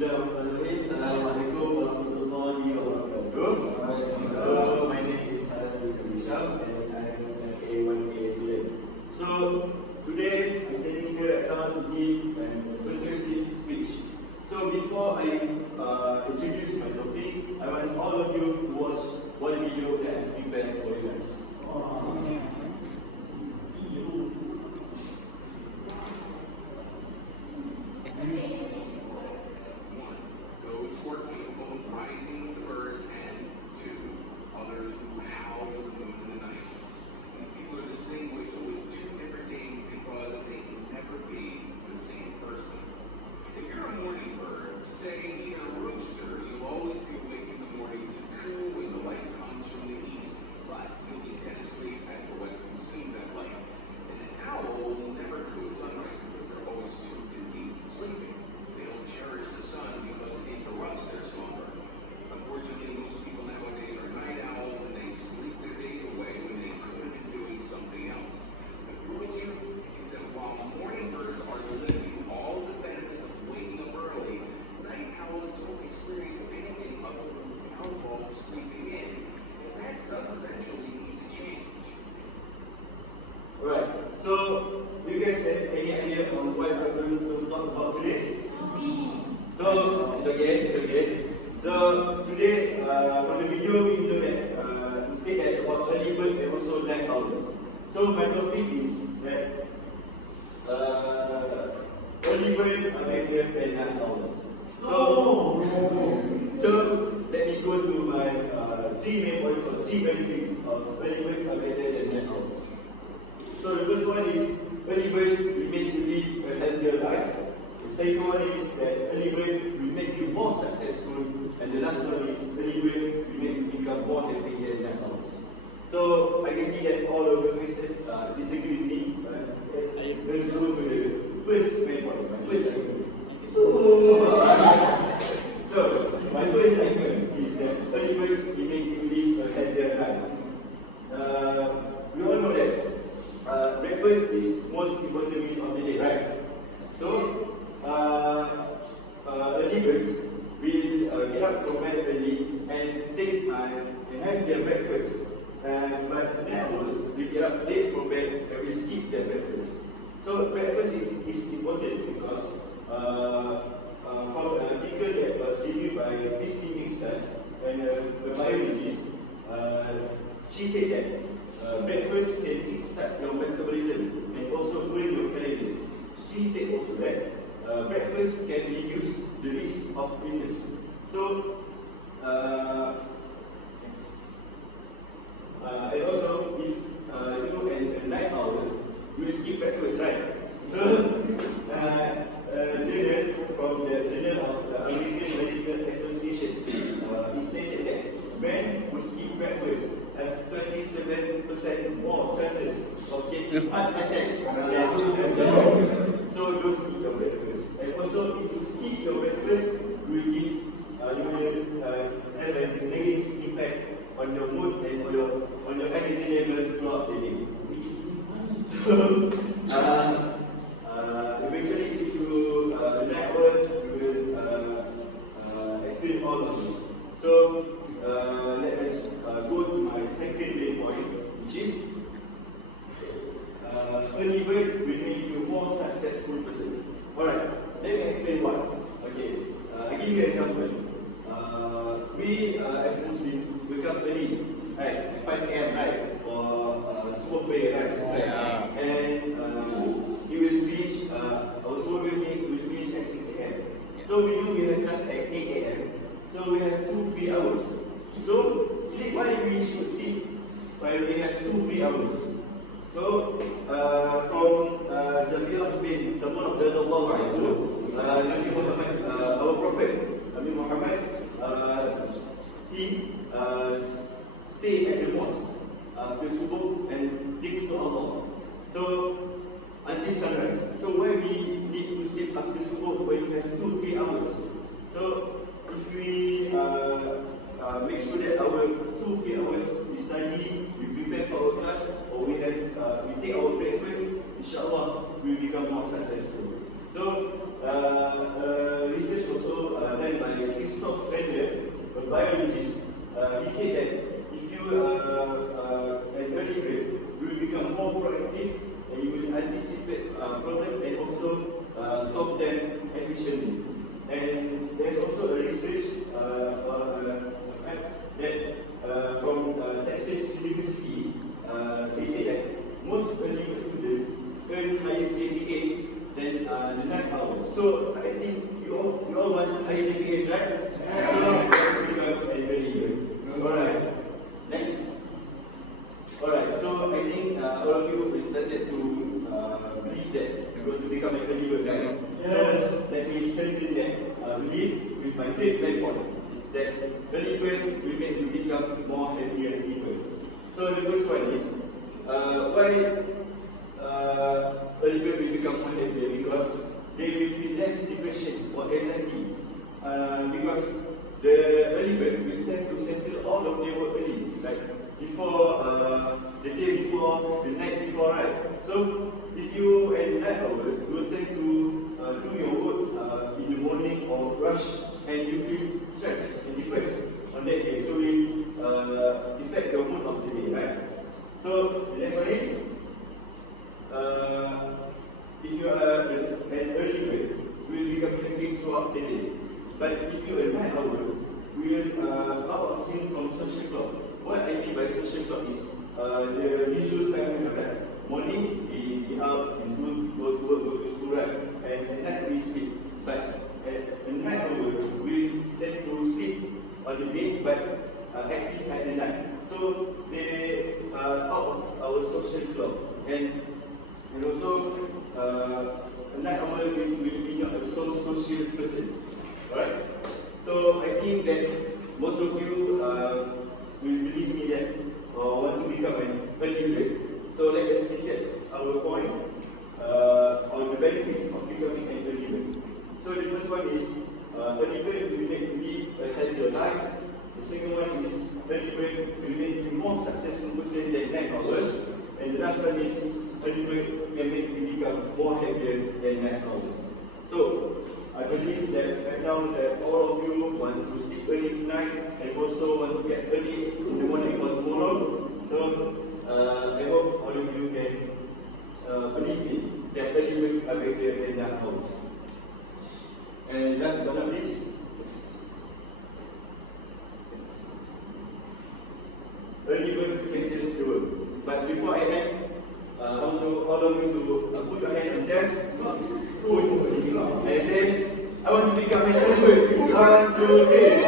Bismillahirrahmanirrahim. Assalamualaikum warahmatullahi wabarakatuh. So, my name is Harraz and I am an A1A student. So, today I'm standing here at town to give a persuasive speech. So, before I introduce my topic, I want all of you to watch one video that I prepared for you guys. Working both rising with the birds and two others who howl to the moon in the night. These people are distinguished with two different names because they can never be the same person. If you're a morning bird, say you're a rooster, you'll always be awake in the morning to coo when the light comes from the east, but you'll be dead asleep as the west consumes that light. And an owl will never coo at sunrise because they're always too busy sleeping. They don't cherish the sun because it interrupts their slumber. Unfortunately, most people nowadays are night owls and they sleep their days away when they could have been doing something else. The brutal truth is that while morning birds are delivering all the benefits of waking up early, night owls don't experience anything other than the downfalls of sleeping in. And that does eventually need to change. Alright, so do you guys have any idea on what we're going to talk about today? So, it's okay. So, today, from the video, we know that instead that about early bird and also night owls. So, my topic is that early birds are better than night owls. So, let me go to my three main points or three benefits of early birds are better than night owls. So, the first one is early birds will make you live a healthier life. The second one is that early bird will make you more successful, and the last one is early bird will make you become more happy than night owls. So I can see that all of your faces disagree with me. Let's go to the first main point, my first argument. So my first argument is that early birds will make you live a healthier life. We all know that breakfast is most important meal of the day, right? So early birds will get up from bed early and take and have their breakfast. But night owls will get up late from bed and will skip their breakfast. So breakfast is important because from an article that was reviewed by Christine Mixtas and a biologist, she said that breakfast can kickstart your metabolism and also burn your calories. She said also that breakfast can reduce the risk of illness. So, and also if you and a night owl, you will skip breakfast, right? So, journal from the Journal of the American Medical Association, it stated that men who skip breakfast have 27% more chances of getting heart attack than so don't skip your breakfast. And also, if you skip your breakfast, you will have a negative impact on your mood and on your energy level throughout the day. So, eventually, if you night owl, you will experience all of this. So, let us go to my second main point, which is early bird will make you a more successful person. Alright, let me explain why. Okay, I give you an example. We as Muslims wake up early, right? At 5 a.m. right? For super prayer, right? And you will finish, our super prayer will finish at 6 a.m. So we know we have class at 8 a.m. So we have 2 free hours. So why we should sit while we have 2 free hours? So from Jami'ah bin someone of the Allah Nabi Muhammad, our Prophet Nabi Muhammad, he stayed at the mosque after subuh and prayed to Allah. So until sunrise. So why we need to sleep after subuh when we have 2 free hours? So if we make sure that our 2 free hours we study, we prepare for our class, or we take our breakfast, inshallah we become more successful. So research also he said that if you an early bird, you will become more proactive and you will anticipate problems and also solve them efficiently. And there's also a research a fact that from Texas University, they say that most early bird students earn higher GPAs than the night hours. So I think you all want higher GPAs, right? So let's become an early bird. Alright, next. Alright, so I think all of you have started to believe that you're going to become an early bird, right? Yes. So let me strengthen that belief with my third main point, that early bird will make you become more happier people. So the first one is, why early bird will become more happier? Because they will feel less depression or anxiety. Because the early bird will tend to settle all of their work early, like before the day before, the night before, right? So if you at the night hour, you will tend to do your work in the morning or rush, and you feel stressed and depressed on that day. So it affect your mood of the day, right? So the next one is, if you are an early bird, you will become happy throughout the day. But if you are a night owl, we will out of sync from social clock. What I mean by social clock is the usual time we have, right? Morning, we out and go to work, go to school, right? And at night we sleep. But at night owl, we tend to sleep on the day, but active at the night. So they are out of our social clock. And also, a night owl will be not a social person. Alright? So I think that most of you will believe me that want to become an early bird. So let's just look at our point on the benefits of becoming an early bird. So the first one is early bird will make you live a healthier life. The second one is early bird will make you more successful person than night owls. And the last one is early bird can make you become more happier than night owls. So I believe that right now that all of you want to sleep early tonight and also want to get early in the morning for tomorrow. So I hope all of you can believe me that early birds are better than night owls. And last but not least, early bird can just do it. But before I end, I want all of you to put your hand on chest, and say, I want to become an early bird. 1, 2, 3.